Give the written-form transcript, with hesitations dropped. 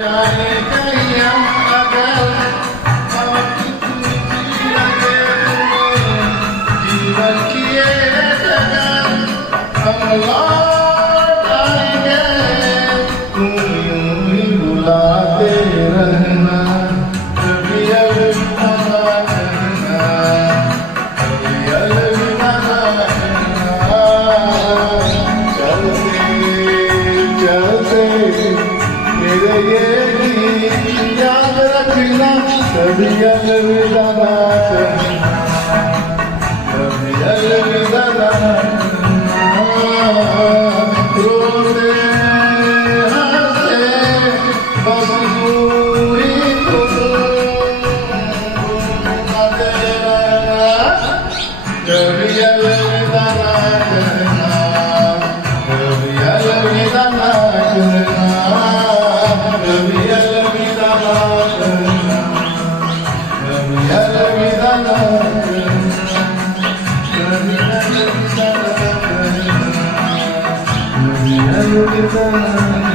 जाने कहीं हम अगर लगे जीवन की ये जगह हम लौट आएंगे तुम यूं ही बुलाते रहना कभी अलविदा ना कहना कभी अलविदा ना कहना चलते चलते मेरे ये गीत याद रखना कभी अलविदा ना कहना कभी अलविदा ना कहना रोते हंसते बस तू ही तुम गाते रहना कभी अलविदा ना कहना कभी अलविदा ना कहना कभी अलविदा ना कहना कभी अलविदा ना कहना कभी अलविदा ना कहना कभी अलविदा ना